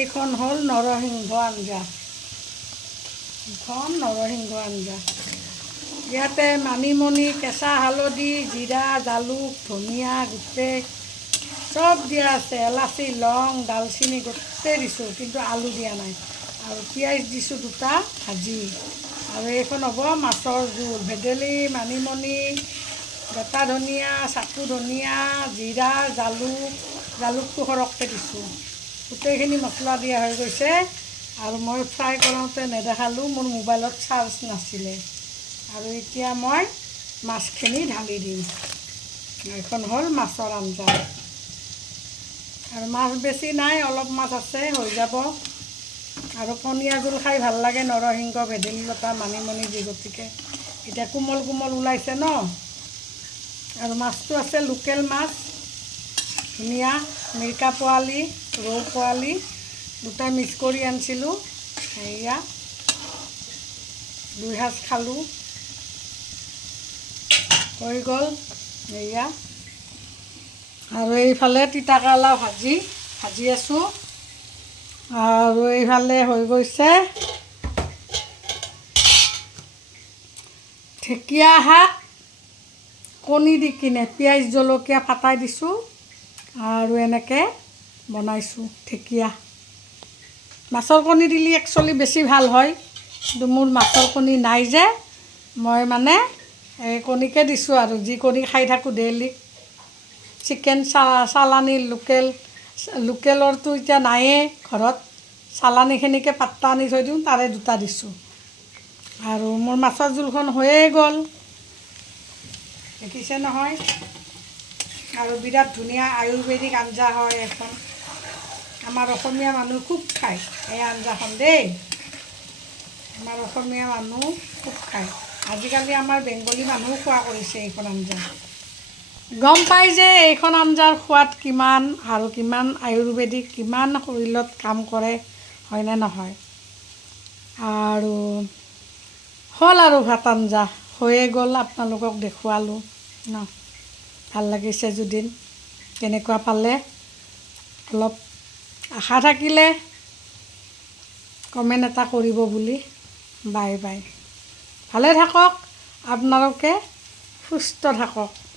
এইখন হ'ল নৰসিংহ আঞ্জা। এইখন নৰসিংহ আঞ্জা। ইয়াতে মানিমুনি, কেঁচা হালধি, জিৰা, জালুক, ধনিয়া গোটেই চব দিয়া আছে। এলাচি, লং, ডালচিনি গোটেই দিছোঁ, কিন্তু আলু দিয়া নাই। আৰু পিঁয়াজ দিছোঁ দুটা ভাজি। আৰু এইখন হ'ব মাছৰ জোল। ভেদেলি, মানিমুনি, গোটা ধনিয়া, চাকু ধনিয়া, জিৰা, জালুকটো সৰহকৈ দিছোঁ। গোটেইখিনি মছলা দিয়া হৈ গৈছে। আৰু মই ফ্ৰাই কৰোঁতে নেদেখালোঁ, মোৰ মোবাইলত চাৰ্জ নাছিলে। আৰু এতিয়া মই মাছখিনি ঢালি দিম। এইখন হ'ল মাছৰ আঞ্জা। আৰু মাছ বেছি নাই, অলপ মাছ আছে, হৈ যাব। আৰু পনীয়া জোল খাই ভাল লাগে, নৰসিংহ, ভেদেলি লতা, মানিমুনি দি। গতিকে এতিয়া কোমল কোমল ওলাইছে ন। আৰু মাছটো আছে লোকেল মাছ, ধুনীয়া মিৰ্কা পোৱালি, ৰৌ পোৱালি দুটা মিক্স কৰি আনিছিলোঁ। এয়া 2 সাঁজ খালোঁ, হৈ গ'ল। এয়া আৰু এইফালে তিতাকেৰেলা ভাজি আছোঁ। আৰু এইফালে হৈ গৈছে ঢেকীয়া শাক, কণী দি কিনে পিঁয়াজ জলকীয়া ফাটাই দিছোঁ। আৰু এনেকৈ বনাইছোঁ ঢেকীয়া। মাছৰ কণী দিলে একচুৱেলি বেছি ভাল হয়, কিন্তু মোৰ মাছৰ কণী নাই যে, মই মানে এই কণীকে দিছোঁ। আৰু যি কণী খাই থাকোঁ ডেইলি, চিকেন চালানী লোকেলৰটো এতিয়া নায়েই ঘৰত, চালানীখিনিকে পাত্তা আনি থৈ দিওঁ, তাৰে 2টা দিছোঁ। আৰু মোৰ মাছৰ জোলখন হৈয়ে গ'ল, দেখিছে নহয়। আৰু বিৰাট ধুনীয়া আয়ুৰ্বেদিক আঞ্জা হয় এখন। আমাৰ অসমীয়া মানুহ খুব খায় এই আঞ্জাখন দেই। আমাৰ অসমীয়া মানুহ খুব খায়। আজিকালি আমাৰ বেংগলী মানুহো খোৱা কৰিছে এইখন আঞ্জা। গম পাই যে এইখন আঞ্জাৰ সোৱাদ কিমান, আৰু কিমান আয়ুৰ্বেদিক, কিমান শৰীৰত কাম কৰে, হয়নে নহয়। আৰু হ'ল আৰু ভাত আঞ্জা হৈয়ে গ'ল, আপোনালোকক দেখুৱালোঁ ন। ভাল লাগিছে যদি কেনেকুৱা পালে, অলপ আশা থাকিলে কমেণ্ট এটা কৰিব বুলি। Bye bye. ভালে থাকক আপোনালোকে, সুস্থ থাকক।